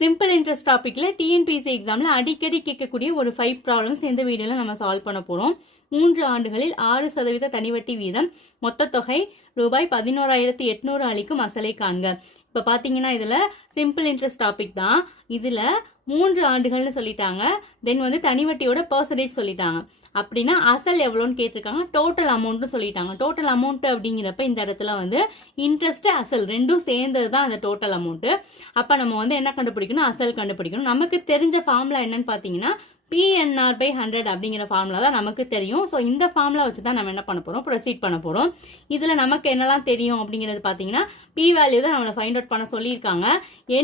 Simple interest டாபிக்ல TNPSC எக்ஸாம்ல அடிக்கடி கேட்கக்கூடிய ஒரு 5 ப்ராப்ளம்ஸ் இந்த வீடியோல நம்ம சால்வ் பண்ண போறோம். 3 ஆண்டுகளில் 6% தனிவட்டி வீதம், மொத்த தொகை ரூபாய் 11,800 அளிக்கும் அசலை காண்க. இப்போ பார்த்தீங்கன்னா இதில் சிம்பிள் இன்ட்ரெஸ்ட் டாபிக் தான். இதில் 3 ஆண்டுகள்னு சொல்லிட்டாங்க. தென் வந்து தனிவட்டியோட பர்சன்டேஜ் சொல்லிட்டாங்க. அப்படின்னா அசல் எவ்வளோன்னு கேட்டிருக்காங்க. டோட்டல் அமௌண்ட்னு சொல்லிட்டாங்க. டோட்டல் அமௌண்ட் அப்படிங்கிறப்ப இந்த இடத்துல வந்து இன்ட்ரெஸ்ட் அசல் ரெண்டும் சேர்ந்தது தான் அந்த டோட்டல் அமௌண்ட்டு. அப்போ நம்ம வந்து என்ன கண்டுபிடிக்கணும்? அசல் கண்டுபிடிக்கணும். நமக்கு தெரிஞ்ச ஃபார்முலா என்னன்னு பார்த்தீங்கன்னா PNR/100 அப்படிங்கிற ஃபார்முலா தான் நமக்கு தெரியும். ஸோ இந்த ஃபார்முலா வச்சு தான் நம்ம என்ன பண்ண போகிறோம்? ப்ரொசீட் பண்ண போகிறோம். இதில் நமக்கு என்னெல்லாம் தெரியும் அப்படிங்கிறது பார்த்தீங்கன்னா P வேல்யூ தான் நம்மளை ஃபைண்ட் அவுட் பண்ண சொல்லியிருக்காங்க.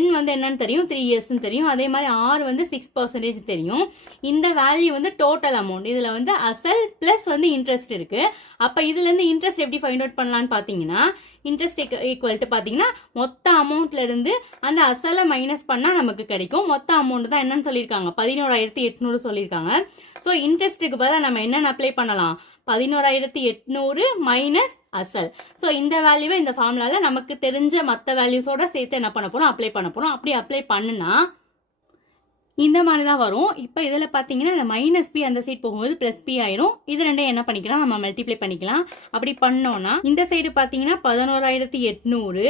N வந்து என்னன்னு தெரியும், 3 இயர்ஸ்ன்னு தெரியும். அதே மாதிரி R வந்து 6% தெரியும். இந்த வேல்யூ வந்து டோட்டல் அமௌண்ட். இதில் வந்து அசல் ப்ளஸ் வந்து இன்ட்ரெஸ்ட் இருக்குது. அப்போ இதுலேருந்து இன்ட்ரெஸ்ட் எப்படி ஃபைண்ட் அவுட் பண்ணலான்னு பார்த்தீங்கன்னா இன்ட்ரெஸ்ட் ஈக்குவல் டு பார்த்தீங்கன்னா மொத்த அமௌண்ட்ல இருந்து அந்த அசலை மைனஸ் பண்ணால் நமக்கு கிடைக்கும். மொத்த அமௌண்ட் தான் என்னன்னு சொல்லியிருக்காங்க, 11,800 சொல்லியிருக்காங்க. ஸோ இன்ட்ரெஸ்ட்டுக்கு பதிலாக நம்ம என்னென்ன அப்ளை பண்ணலாம்? 11,800 மைனஸ் அசல். ஸோ இந்த வேல்யூவை இந்த ஃபார்முலாவில் நமக்கு தெரிஞ்ச மற்ற வேல்யூஸோட சேர்த்து என்ன பண்ண போகிறோம்? அப்ளை பண்ண போகிறோம். அப்படி அப்ளை பண்ணுனா இந்த மாதிரி தான் வரும். இப்போ இதில் பார்த்தீங்கன்னா இந்த மைனஸ் பி அந்த சைடு போகும்போது ப்ளஸ் பி ஆயிரும். இது ரெண்டையும் என்ன பண்ணிக்கலாம்? நம்ம மல்டிப்ளை பண்ணிக்கலாம். அப்படி பண்ணோன்னா இந்த சைடு பார்த்தீங்கன்னா 11,800,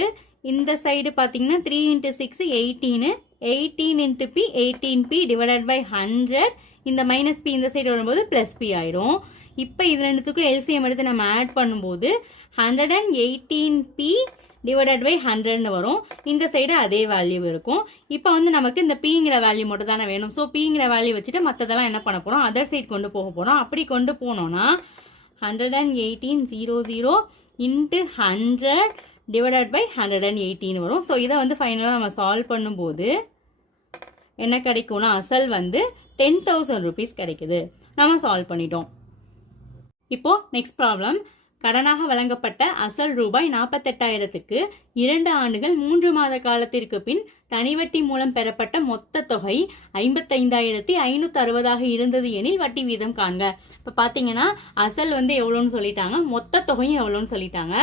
இந்த சைடு பார்த்தீங்கன்னா 3 × 6 18, 18 × P 18P டிவைடட் பை 100. இந்த மைனஸ் பி இந்த சைடு வரும்போது ப்ளஸ் பி ஆயிரும். இப்போ இது ரெண்டுத்துக்கும் எல்சிஎம் எடுத்து நம்ம ஆட் பண்ணும்போது 118P டிவைடட் பை 100ன்னு வரும். இந்த சைடு அதே வேல்யூ இருக்கும். இப்போ வந்து நமக்கு இந்த பிங்கிற வேல்யூ மட்டும் தானே வேணும். ஸோ பிங்கிற வேல்யூ வச்சுட்டு மற்றதெல்லாம் என்ன பண்ண போகிறோம்? அதர் சைட் கொண்டு போக போகிறோம். அப்படி கொண்டு போனோம்னா 11800 இன்ட்டு 100 டிவைடட் பை 118 வரும். ஸோ இதை வந்து ஃபைனலாக நம்ம சால்வ் பண்ணும்போது என்ன கிடைக்கும்னா அசல் வந்து 10,000 rupees கிடைக்குது. நம்ம சால்வ் பண்ணிட்டோம். இப்போ நெக்ஸ்ட் ப்ராப்ளம். கடனாக வழங்கப்பட்ட அசல் ரூபாய் 48,000க்கு 2 ஆண்டுகள் 3 மாத காலத்திற்கு பின் தனிவட்டி மூலம் பெறப்பட்ட மொத்த தொகை 55,560 இருந்தது எனில் வட்டி வீதம் காண்க. இப்போ பார்த்தீங்கன்னா அசல் வந்து எவ்வளோன்னு சொல்லிட்டாங்க, மொத்த தொகையும் எவ்வளோன்னு சொல்லிட்டாங்க.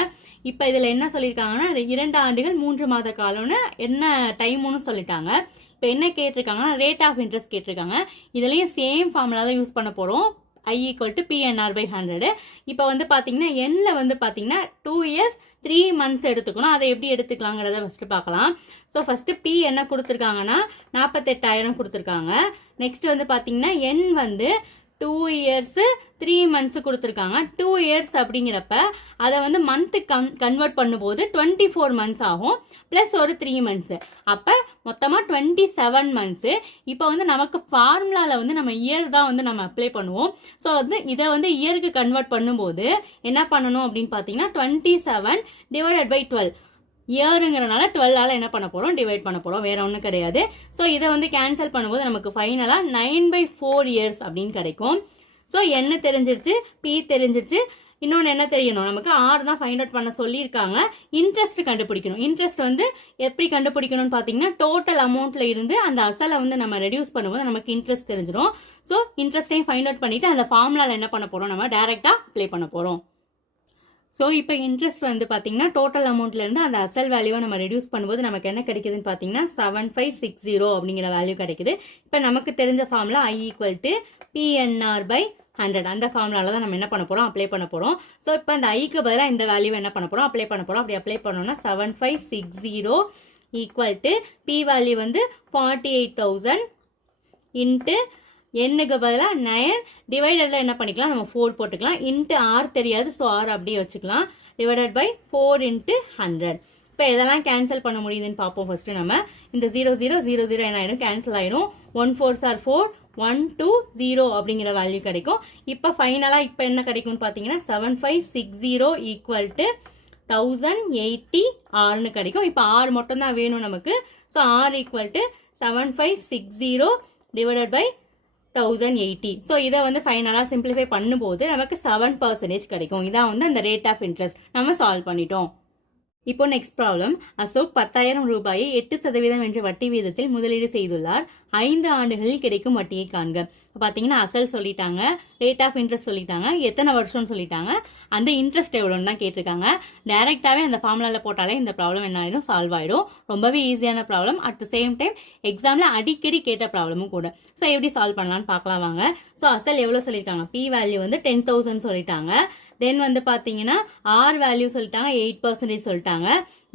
இப்போ இதில் என்ன சொல்லியிருக்காங்கன்னா 2 ஆண்டுகள் 3 மாத காலம்னு என்ன டைமுன்னு சொல்லிட்டாங்க. இப்போ என்ன கேட்டிருக்காங்கன்னா ரேட் ஆஃப் இன்ட்ரெஸ்ட் கேட்டிருக்காங்க. இதுலேயும் சேம் ஃபார்முலா தான் யூஸ் பண்ண போகிறோம். I = PNR/100. இப்போ வந்து பார்த்தீங்கன்னா எண்ணில் வந்து பார்த்தீங்கன்னா 2 years 3 months எடுத்துக்கணும். அதை எப்படி எடுத்துக்கலாங்கிறத ஃபஸ்ட்டு பார்க்கலாம். ஸோ ஃபஸ்ட்டு P என்ன கொடுத்துருக்காங்கன்னா 48,000 கொடுத்துருக்காங்க. நெக்ஸ்ட் வந்து பார்த்தீங்கன்னா எண் வந்து 2 years 3 months கொடுத்துருக்காங்க. 2 years அப்படிங்கிறப்ப அதை வந்து மந்த்து கன்வெர்ட் பண்ணும்போது 24 months ஆகும். ப்ளஸ் ஒரு 3 months. அப்போ மொத்தமாக 27 months. இப்போ வந்து நமக்கு ஃபார்முலாவில் வந்து நம்ம இயர் தான் வந்து நம்ம அப்ளை பண்ணுவோம். ஸோ வந்து இதை வந்து இயருக்கு கன்வெர்ட் பண்ணும்போது என்ன பண்ணணும் அப்படின்னு பார்த்தீங்கன்னா 27 டிவைடட் பை 12. இயருங்கிறனால 12ஆல் என்ன பண்ண போகிறோம்? டிவைட் பண்ண போகிறோம். வேற ஒன்றும் கிடையாது. ஸோ இதை வந்து கேன்சல் பண்ணும்போது நமக்கு ஃபைனலாக 9/4 years அப்படின்னு கிடைக்கும். ஸோ என்ன தெரிஞ்சிருச்சு, P தெரிஞ்சிருச்சு. இன்னொன்று என்ன தெரியணும், நமக்கு R தான் ஃபைண்ட் அவுட் பண்ண சொல்லியிருக்காங்க. இன்ட்ரெஸ்ட் கண்டுபிடிக்கணும். இன்ட்ரெஸ்ட் வந்து எப்படி கண்டுபிடிக்கணும்னு பார்த்தீங்கன்னா டோட்டல் அமௌண்ட்ல இருந்து அந்த அசலை வந்து நம்ம ரெடியூஸ் பண்ணும்போது நமக்கு இன்ட்ரெஸ்ட் தெரிஞ்சிடும். ஸோ இன்ட்ரெஸ்ட்டையும் ஃபைண்ட் அவுட் பண்ணிட்டு அந்த ஃபார்முலாவில் என்ன பண்ண போகிறோம்? நம்ம டைரெக்டாக அப்ளை பண்ண போகிறோம். ஸோ இப்போ இன்ட்ரெஸ்ட் வந்து பார்த்தீங்கன்னா டோட்டல் அமௌண்ட்லேருந்து அந்த அசல் வேல்யூவை நம்ம ரெடியூஸ் பண்ணும்போது நமக்கு என்ன கிடைக்குதுன்னு பார்த்தீங்கன்னா 7560 அப்படிங்கிற வேல்யூ கிடைக்குது. இப்போ நமக்கு தெரிஞ்ச ஃபார்முலா I = PNR/100. அந்த ஃபார்முலாவில் தான் நம்ம என்ன பண்ண போகிறோம்? அப்ளை பண்ண போகிறோம். ஸோ இப்போ அந்த ஐக்கு பதிலாக இந்த வேல்யூவை என்ன பண்ண போகிறோம்? அப்ளை பண்ண போகிறோம். அப்படி அப்ளை பண்ணோம்னா 7560 = P வேல்யூ வந்து 48,000 இன்ட்டு எண்ணுக்கு பதிலாக 9 டிவைடடில் என்ன பண்ணிக்கலாம்? நம்ம 4 போட்டுக்கலாம். இன்ட்டு R தெரியாது, ஸோ R அப்படியே வச்சுக்கலாம். Divided by 4 × 100. இப்போ எதெல்லாம் கேன்சல் பண்ண முடியுதுன்னு பார்ப்போம். ஃபர்ஸ்ட்டு நம்ம இந்த 0 0 0 0 என்ன ஆயிடும்? கேன்சல் ஆயிடும். 1 4s are 4, 1 2 0 அப்படிங்கிற வேல்யூ கிடைக்கும். இப்போ ஃபைனலாக இப்போ என்ன கிடைக்கும்னு பார்த்தீங்கன்னா 7560 = 1080 Rன்னு கிடைக்கும். இப்போ R மட்டும் தான் வேணும் நமக்கு. So R = 7560 divided by 1080. So இதை வந்து ஃபைனலாக சிம்பிளிஃபை பண்ணும்போது நமக்கு 7% கிடைக்கும். இதான் வந்து அந்த ரேட் ஆஃப் இன்ட்ரெஸ்ட். நம்ம சால்வ் பண்ணிட்டோம். இப்போ நெக்ஸ்ட் ப்ராப்ளம். அசோக் 10,000 ரூபாயை 8% என்ற வட்டி வீதத்தில் முதலீடு செய்துள்ளார். 5 ஆண்டுகளில் கிடைக்கும் வட்டியை காண்க. பார்த்தீங்கன்னா அசல் சொல்லிட்டாங்க, ரேட் ஆஃப் இன்ட்ரெஸ்ட் சொல்லிட்டாங்க, எத்தனை வருஷம்னு சொல்லிட்டாங்க, அந்த இன்ட்ரெஸ்ட் எவ்வளோன்னு தான் கேட்டிருக்காங்க. டைரெக்டாகவே அந்த ஃபார்முலாவில் போட்டாலே இந்த ப்ராப்ளம் என்ன ஆகிடும், சால்வ் ஆகிடும். ரொம்பவே ஈஸியான problem. At the same time எக்ஸாமில் அடிக்கடி கேட்ட ப்ராப்ளமும் கூட. ஸோ எப்படி சால்வ் பண்ணலான்னு பார்க்கலாம் வாங்க. ஸோ அசல் எவ்வளோ சொல்லியிருக்காங்க, பி வேல்யூ வந்து 10,000 சொல்லிட்டாங்க. தென் வந்து பார்த்தீங்கன்னா ஆர் வேல்யூ சொல்லிட்டாங்க, 8% சொல்லிட்டாங்க.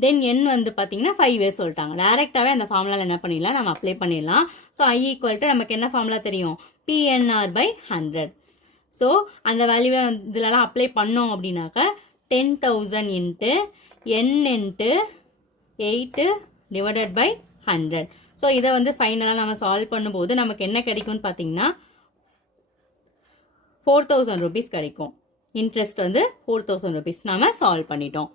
தென் என் வந்து பார்த்தீங்கன்னா 5 இயர்ஸ் சொல்லிட்டாங்க. டேரெக்டாகவே அந்த ஃபார்முலாவில் என்ன பண்ணிடலாம், நம்ம அப்ளை பண்ணிடலாம். ஸோ ஐ ஈக்குவல் டு நமக்கு என்ன ஃபார்முலா தெரியும், PNR/100. ஸோ அந்த வேல்யூவை இதிலலாம் அப்ளை பண்ணோம் அப்படின்னாக்க 10,000 into n into 8 divided by 100. So இதை வந்து ஃபைனலாக நம்ம சால்வ் பண்ணும்போது நமக்கு என்ன கிடைக்கும்னு பார்த்தீங்கன்னா 4,000 rupees கிடைக்கும். இன்ட்ரெஸ்ட் வந்து 4,000 rupees நாம சால்வ் பண்ணிட்டோம்.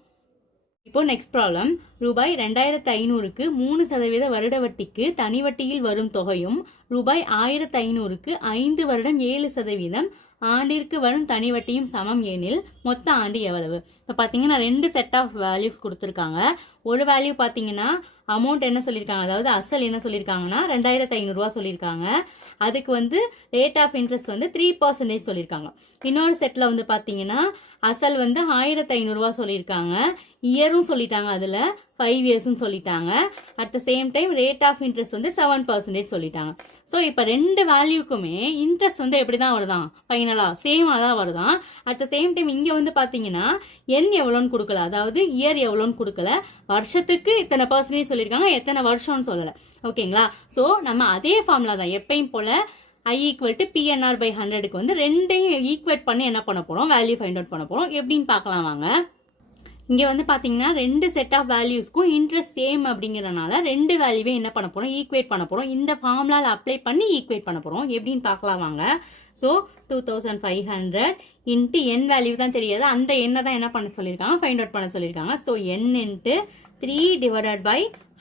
இப்போ நெக்ஸ்ட் ப்ராப்ளம். ரூபாய் 2,500க்கு 3% வருட வட்டிக்கு தனி வட்டியில் வரும் தொகையும் ரூபாய் 1,500க்கு 5 வருடம் 7% ஆண்டிற்கு வரும் தனி வட்டியும் சமம் எனில் மொத்த ஆண்டு எவ்வளவு? இப்போ பார்த்தீங்கன்னா 2 செட் ஆஃப் வேல்யூஸ் கொடுத்துருக்காங்க. ஒரு வேல்யூ பார்த்தீங்கன்னா அமௌண்ட் என்ன சொல்லியிருக்காங்க, அதாவது அசல் என்ன சொல்லியிருக்காங்கன்னா 2,500 ரூபா சொல்லியிருக்காங்க. அதுக்கு வந்து ரேட் ஆஃப் இன்ட்ரெஸ்ட் வந்து 3% சொல்லியிருக்காங்க. இன்னொரு செட்டில் வந்து பார்த்தீங்கன்னா அசல் வந்து 1,500 ரூபா சொல்லியிருக்காங்க, இயரும் சொல்லிட்டாங்க, அதில் 5 இயர்ஸ்ன்னு சொல்லிட்டாங்க. At the same time rate of interest வந்து 7% சொல்லிட்டாங்க. ஸோ இப்போ 2 வேல்யூக்குமே இன்ட்ரெஸ்ட் வந்து எப்படி தான் வருதான், ஃபைனலாக சேமாக தான் வருதான். அட் த சேம் டைம் இங்கே வந்து பார்த்தீங்கன்னா என் எவ்வளோன்னு கொடுக்கல, அதாவது இயர் எவ்வளோன்னு கொடுக்கல, வருஷத்துக்கு இத்தனை பர்சன்டேஜ் சொல்லியிருக்காங்க, எத்தனை வருஷம்னு சொல்லலை. ஓகேங்களா? ஸோ நம்ம அதே ஃபார்முலா தான் எப்பயும் போல் I ஈக்குவல் டு PNR/100க்கு வந்து ரெண்டையும் ஈக்குவேட் பண்ணி என்ன பண்ண போகிறோம், வேல்யூ ஃபைண்ட் அவுட் பண்ண போகிறோம். எப்படின்னு பார்க்கலாம் வாங்க. இங்கே வந்து பார்த்தீங்கன்னா 2 செட் ஆஃப் வேல்யூஸ்க்கும் இன்ட்ரெஸ்ட் சேம் அப்படிங்கிறனால 2 வேல்யூவே என்ன பண்ண போகிறோம், ஈக்குவேட் பண்ண போகிறோம். இந்த ஃபார்முலாவில் அப்ளை பண்ணி ஈக்குவேட் பண்ண போகிறோம். எப்படின்னு பார்க்கலாம் வாங்க. ஸோ 2,500 இன்ட்டு என் வேல்யூ தான் தெரியாது, அந்த எண்ணை தான் என்ன பண்ண சொல்லியிருக்காங்க, ஃபைண்ட் அவுட் பண்ண சொல்லியிருக்காங்க. So n into 3 divided by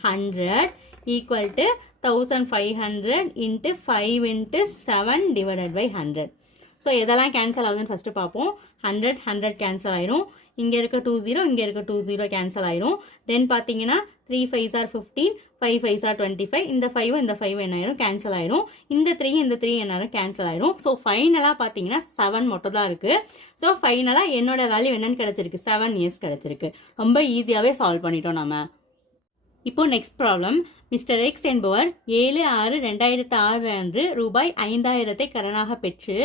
100 equal to 1,500 into 5 into 7 divided by 100. So எதெல்லாம் கேன்சல் ஆகுதுன்னு ஃபஸ்ட்டு பார்ப்போம். 100 கேன்சல் ஆயிரும், இங்கே இருக்க 20, இங்கே இருக்க 20 கேன்சல் ஆயிரும். தென் பார்த்தீங்கன்னா 3 5s are 15, 5 5s are 25. இந்த 5 இந்த 5 என்ன ஆயிரும், கேன்சல் ஆயிரும். இந்த 3 இந்த 3 என்ன ஆயிரும், கேன்சல் ஆயிரும். ஸோ ஃபைனலாக பார்த்தீங்கன்னா 7 மட்டும் தான் இருக்குது. ஸோ ஃபைனலாக என்னோட வேல்யூ என்னன்னு கிடச்சிருக்கு, 7 இயர்ஸ் கிடச்சிருக்கு. ரொம்ப ஈஸியாகவே சால்வ் பண்ணிட்டோம் நம்ம. இப்போ நெக்ஸ்ட் ப்ராப்ளம். மிஸ்டர் எக்ஸ் என்பவர் 7/6/2006 அன்று ரூபாய் 5,000 கடனாக பெற்று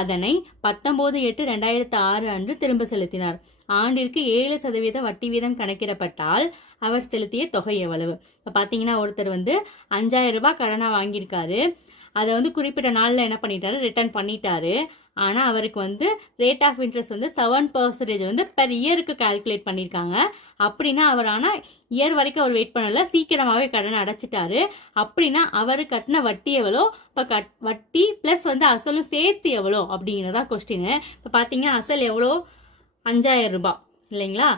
அதனை 19/8/2006 அன்று திரும்ப செலுத்தினார். ஆண்டிற்கு 7% வட்டி வீதம் கணக்கிடப்பட்டால் அவர் செலுத்திய தொகை எவ்வளவு? இப்போ பார்த்தீங்கன்னா ஒருத்தர் வந்து 5,000 ரூபாய் கடனாக வாங்கியிருக்காரு. அதை வந்து குறிப்பிட்ட நாளில் என்ன பண்ணிட்டாரு, ரிட்டர்ன் பண்ணிட்டாரு. ஆனால் அவருக்கு வந்து ரேட் ஆஃப் இன்ட்ரெஸ்ட் வந்து 7% வந்து பெர் இயருக்கு கால்குலேட் பண்ணியிருக்காங்க. அப்படின்னா அவர் ஆனால் இயர் வரைக்கும் அவர் வெயிட் பண்ணலை, சீக்கிரமாகவே கடனை அடைச்சிட்டாரு. அப்படின்னா அவர் கட்டின வட்டி எவ்வளோ, இப்போ வட்டி ப்ளஸ் வந்து அசலும் சேர்த்து எவ்வளோ அப்படிங்கிறதா கொஸ்டின். இப்போ பார்த்தீங்கன்னா அசல் எவ்வளோ, 5,000 ரூபாய் இல்லைங்களா.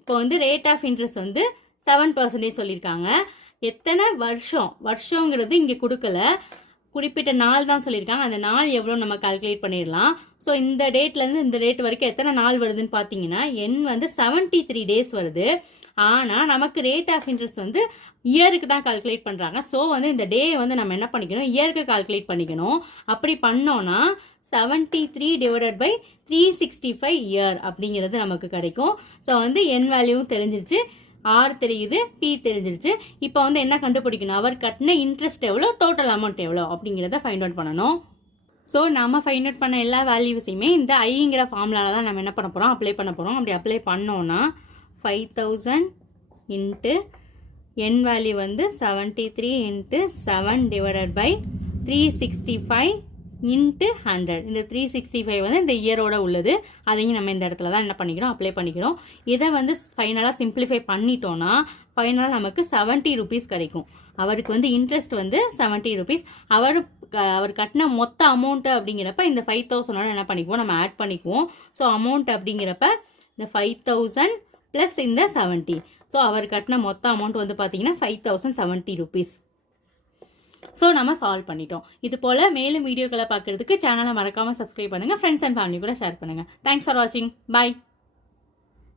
இப்போ வந்து ரேட் ஆஃப் இன்ட்ரெஸ்ட் வந்து 7% சொல்லியிருக்காங்க. எத்தனை வருஷங்கிறது இங்கே கொடுக்கல, குறிப்பிட்ட நாள் தான் சொல்லியிருக்காங்க. அந்த நாள் எவ்வளோ நம்ம கால்குலேட் பண்ணிடலாம். ஸோ இந்த டேட்லேருந்து இந்த டேட் வரைக்கும் எத்தனை நாள் வருதுன்னு பார்த்தீங்கன்னா என் வந்து 73 days வருது. ஆனால் நமக்கு ரேட் ஆஃப் இன்ட்ரெஸ்ட் வந்து இயருக்கு தான் கால்குலேட் பண்ணுறாங்க. ஸோ வந்து இந்த டே வந்து நம்ம என்ன பண்ணிக்கணும், இயருக்கு கால்குலேட் பண்ணிக்கணும். அப்படி பண்ணோன்னா 73 டிவைடட் பை 365 இயர் அப்படிங்கிறது நமக்கு கிடைக்கும். ஸோ வந்து என் வேல்யூவும் தெரிஞ்சிருச்சு, ஆர் தெரியுது, பி தெரிஞ்சிருச்சு. இப்போ வந்து என்ன கண்டுபிடிக்கணும், அவர் கட்டின இன்ட்ரெஸ்ட் எவ்வளோ, டோட்டல் அமௌண்ட் எவ்வளோ அப்படிங்கிறத ஃபைண்ட் அவுட் பண்ணணும். ஸோ நம்ம ஃபைண்ட் அவுட் பண்ண எல்லா வேல்யூஸையுமே இந்த ஐங்கிற ஃபார்முலால தான் நம்ம என்ன பண்ண போகிறோம், அப்ளை பண்ண போகிறோம். அப்படி அப்ளை பண்ணோன்னா 5,000 இன்ட்டு என் வேல்யூ வந்து 73 இன்ட்டு 7 டிவைடட் பை 365 இன்ட்டு 100. இந்த 365 வந்து இந்த இயரோட உள்ளது. அதையும் நம்ம இந்த இடத்துல தான் என்ன பண்ணிக்கிறோம், அப்ளை பண்ணிக்கிறோம். இதை வந்து ஃபைனலாக சிம்பிளிஃபை பண்ணிட்டோன்னா ஃபைனலாக நமக்கு 70 rupees கிடைக்கும். அவருக்கு வந்து இன்ட்ரெஸ்ட் வந்து 70 rupees. அவர் கட்டின மொத்த அமௌண்ட்டு அப்படிங்கிறப்ப இந்த 5,000 என்ன பண்ணிக்குவோம், நம்ம ஆட் பண்ணிக்குவோம். ஸோ அமௌண்ட் அப்படிங்கிறப்ப இந்த 5,000 ப்ளஸ் இந்த 70. ஸோ அவர் கட்டின மொத்த அமௌண்ட் வந்து பார்த்தீங்கன்னா 5,070 rupees. ஸோ நம்ம சால்வ் பண்ணிட்டோம். இது போல் மேலும் வீடியோக்களை பார்க்குறதுக்கு சேனலை மறக்காமல் சப்ஸ்கிரைப் பண்ணுங்கள், ஃப்ரெண்ட்ஸ் அண்ட் ஃபேமிலி கூட ஷேர் பண்ணுங்கள். தேங்க்ஸ் ஃபார் வாட்சிங். பாய்.